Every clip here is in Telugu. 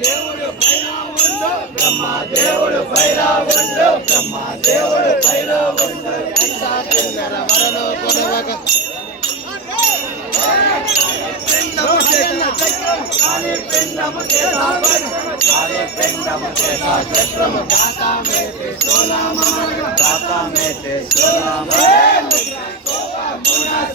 దేవుడు పైన ఉండు బ్రహ్మ దేవుడు పైన ఉండు బ్రహ్మ దేవుడు పైన ఉండు ఎంత వరలో కొనవక పిండము చక్రము పిండము చక్రము కాలి మేతే సోలామ దాత మేతే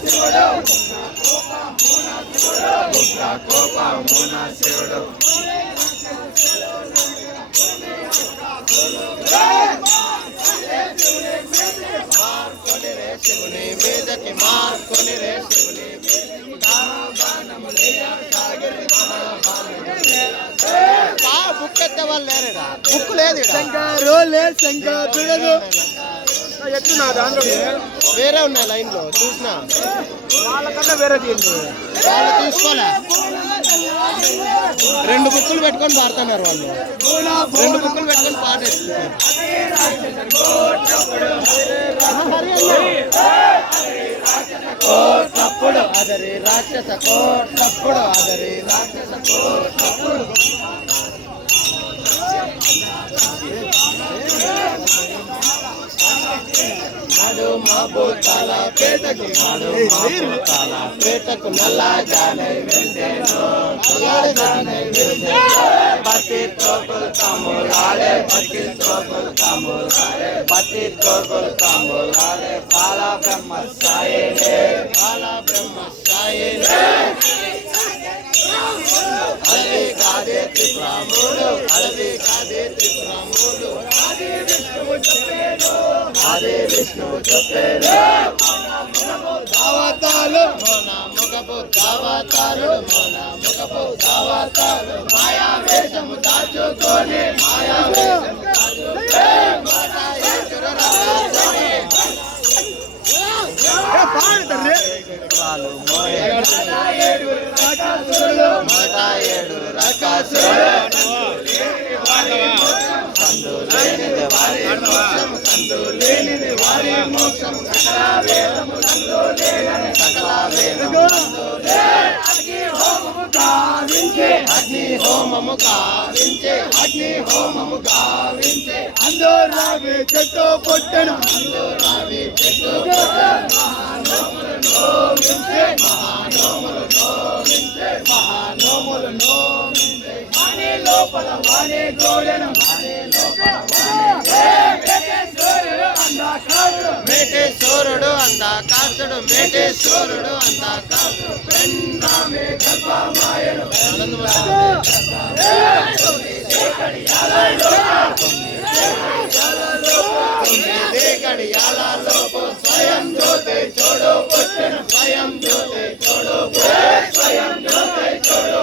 శివుడు కోప శివుడు మార్కొని రే శివుని మీదకి మార్కొని రే శివుని బుక్ ఎత్తే వాళ్ళు లేరుడా బుక్ లేదు ఈడ. రోలే శంక బిడదు ఎట్లున్నా దాంట్లో వేరే ఉన్నాయి లైన్లో చూసినా. వాళ్ళకన్నా వేరే తీయండి. వాళ్ళు తీసుకోలే. రెండు బుక్కులు పెట్టుకొని పాడుతున్నారు వాళ్ళు. రెండు బుక్కులు పెట్టుకొని పాడేస్తున్నారు. కోటప్పుడు అదరి రాక్షస కోటప్పుడు అదరి రాక్షస కోటప్పుడు నాడు మా భూతాల పేటకి నాడు మా భూతాల పేటకు నల్లగానే వెళ్తేను వెళ్తేను బతి తోకులు తమ్ములాడే బతి తోకులు తమ్ములాడే బతి తోకులు తమ్ములాడే బాల బ్రహ్మ సాయిలే బాల బ్రహ్మ సాయిలే అడవి కాదే త్రిపురాముడు అడవి కాదే త్రిపురాముడు అదే విష్ణువు చెప్పేను దావతాలు మోన ముఖపు దావతాలు మోన ముఖపు దావతాలు మాయా వేషము దాచుకొని మాయా వేషము దాచుకొని మాతా ఈశ్వర రాజాని మోక్షం సందు లేనిది వారి మోక్షం సకల వేదము సందు లేని సకల వేదము సందు అగ్ని హోమము గావించే అగ్ని హోమము గావించే. అందరూ రావి చెట్టు పొట్టను అందు రావి చెట్టు మహానోములు నోమించే మహానోములు నోమించే మహానోములు నోమించే లోపల వాడే గోడెను వాణి లోపల మేటేశ్వరుడు అందాకాశుడు మేటేశ్వరుడు అందాకాశుడు పెన్నామే గర్భమాయను స్వయం జ్యోతి చూడు స్వయం జ్యోతి చూడు స్వయం జ్యోతి చూడు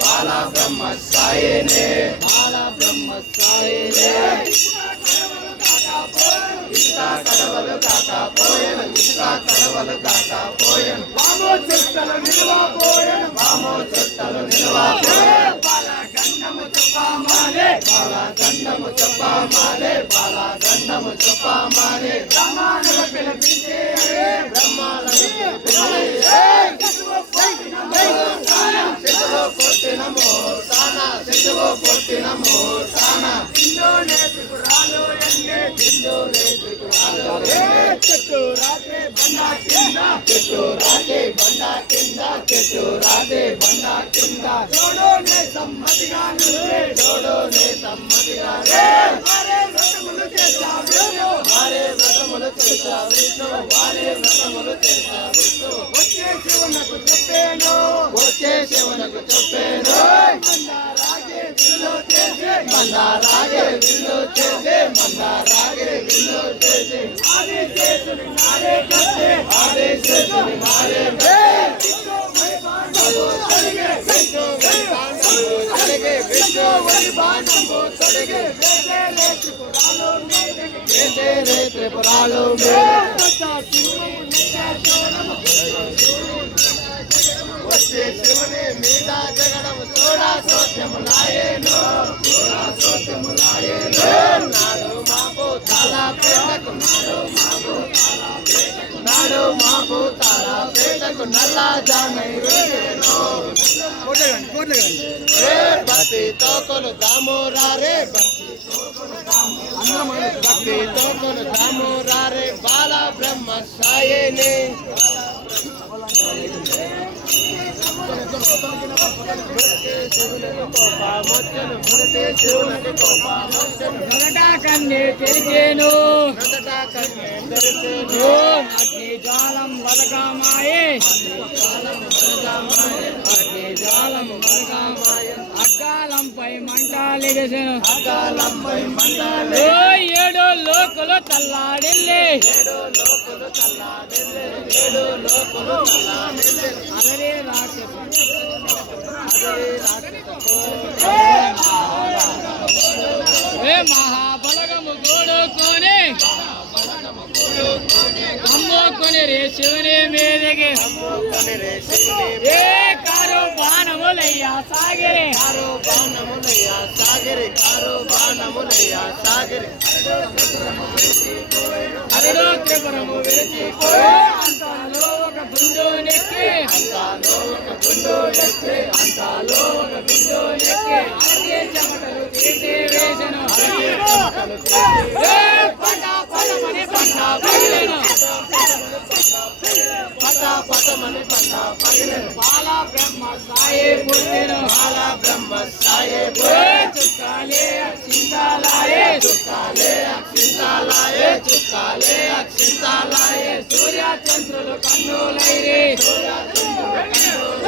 బాల బ్రహ్మ సాయనే. బాల బ్రహ్మ సాయనే కూడా సోద్యము రాయేను పోయను చాలా పేటకు నాడు పోయను చాలా పేటకు నాడు పోయను చాలా పేటకు నల్లా పోయను బాల గండము చెప్పమాలే బాల గండము చెప్పమాలే బాల గండము చెప్పమాలే సమానము పిలిపించే బ్రహ్మాలను శిశువు పుట్టినము తానా శిశువు చెట్టు రాత్రి బండ కింద చెట్టు రాతే బండ కింద చెట్టు రాతే బండ కింద చూడోనే సమ్మతిగా నుండే చూడునే సమ్మతిగా వారే వ్రతములు చేశావు వారే వ్రతములు చేసా విష్ణు వారే వ్రతములు చేసా విష్ణు వచ్చే శివునకు చెప్పేను. వచ్చే శివునకు చెప్పేను. విల్లు చేసే మందారాగే విల్లు చేసే మందారాగే విల్లు చేసే కట్టే విష్ణు విష్ణు వచ్చే శివుని మీ చూడా సోత్యము లాయేను నాడు మాకు తాళా పేటకు నాడు మాకు నాడు మాకు పేటకు జానై వేసేను బాల బ్రహ్మ సాయనే కన్నే తెరిచేను అగ్ని జాలం అగ్ని జాలం అగ్గాలంపై మంట అకాలంపై ఏడో లోకులు తల్లాడిల్లే. ఏడు లోకులు లోకులు అలరే ఏ కారు బాణములయ్యా సాగరే. కారు బాణములయ్యా సాగరి కారు బాణములయ్యా సాగరి. అరడు త్రిపురము విడిచి అంతలో ఒక గుండు నెక్కి. అంతాలో ఒక గుండు ఎత్తే అంతలో ఒక గుండు నెక్కి. అరటి చెమటలు తీసి వేసెను. ఏ పట పటమని బ్రహ్మ సాయి పుట్టెను బాల బ్రహ్మ సాయే ఏ చుక్కాలే చింతాలాయే చుక్కాలే అక్షింతాలాయే చుక్కాలే అక్షింతాలాయే. సూర్య చంద్రులు కన్నులైరే.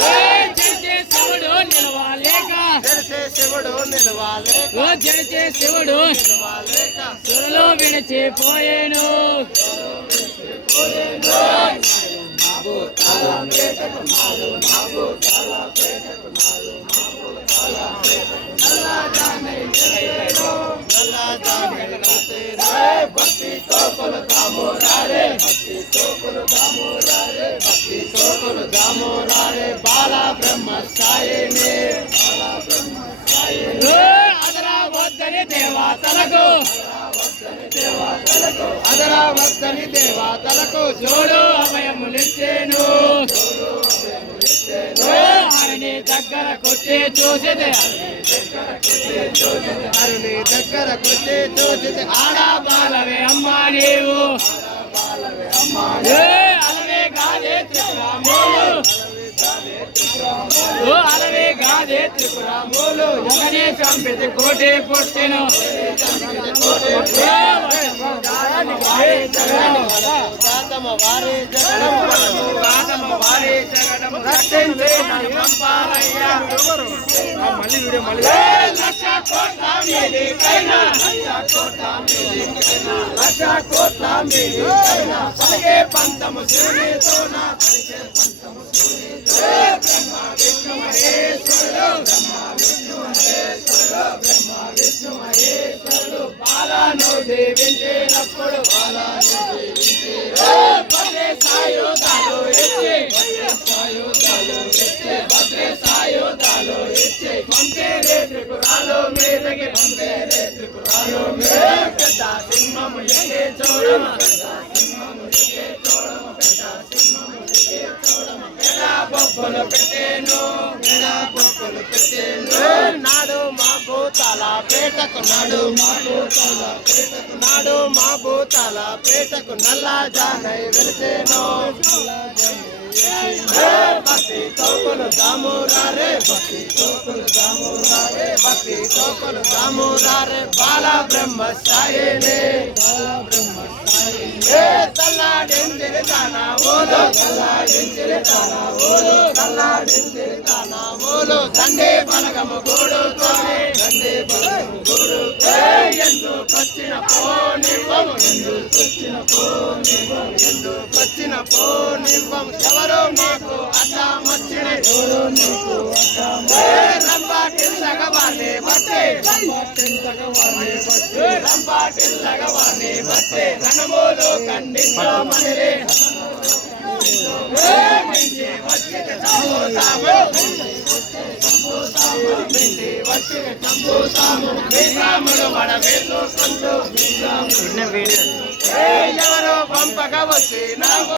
ఏ జడిచే శివుడు నిలవాలేక తెరిసే శివుడు నిలవాలే ఓ జడిచే శివుడు నిలవాలేక సురలో విడిచిపోయేను నల్లా జాగరి రే భక్తి తోపులు దాము రారే భక్తి తోపులు దాము రారే భక్తి తోపులు దాము రారే బాల బ్రహ్మ సాయనే బాల బ్రహ్మ సాయనే ఓ అదరా వద్దని దేవతలకు అదరా వద్దని దేవతలకు చూడు అభయములిచ్చేను ఓ ఆయన దగ్గరకొచ్చి చూసితే అరుని దగ్గరకొచ్చి చూసితే ఆడా బాలవే అమ్మా నీవు. అలవే కాదే త్రిపురాములు అలవే అదే త్రిపురాములు ఒకనే చంపితే కోటి పుట్టెను లక్ష కోట్ల మీదికైనా లక్ష లక్ష కోట్ల మీదికైనా పలికే పంతము శివునితోన పలికే పంతము శివునితో బ్రహ్మ విష్ణు మహేశ్వరుడు బ్రహ్మ విష్ణు భద్రే సాయుధాలు ఇచ్చి భద్రే సాయుధాలు ఇచ్చి భద్రే సాయుధాలు ఇచ్చి పంపేరే త్రిపురాలు మీదకి పంపేరే త్రిపురాలు మీద పెద్ద సింహము ఎక్కే చూడమ. బొబ్బలు పెట్టేను. బొబ్బలు పెట్టేను. నాడు మా భూతాల పేటకు నాడు. మా భూతాల పేటకు నాడు మా భూతాల పేటకు నల్ల జానై వెలిసేను. భక్తి తోపులు దామురారే భక్తి తోపులు దామురారే భక్తి తోపులు దామురారే బాల బ్రహ్మ సాయనే బాల బ్రహ్మ సాయనే తల్లాడిందిరి తానా ఓలు తల్లాడిందిరి తానా ఓలు తల్లాడిందిరి తానా ఓలు వచ్చిన పోనివ్వము ఎందుకు వచ్చిన పోనివ్వము ఎందుకు వచ్చిన పోనివ్వము ఎవరు మాకు అడ్డమొచ్చిన ఎవరు నీకు రంబా కిందగా వాళ్ళే బట్టే రంబా కిందగా బట్టే పాటిల్లగా వాణి బట్టే రణమూలు ఖండించో మనిరే మించి వచ్చిన చంపుతాము మించి వేసుకుంటూ ఎవరో పంపక వచ్చినాము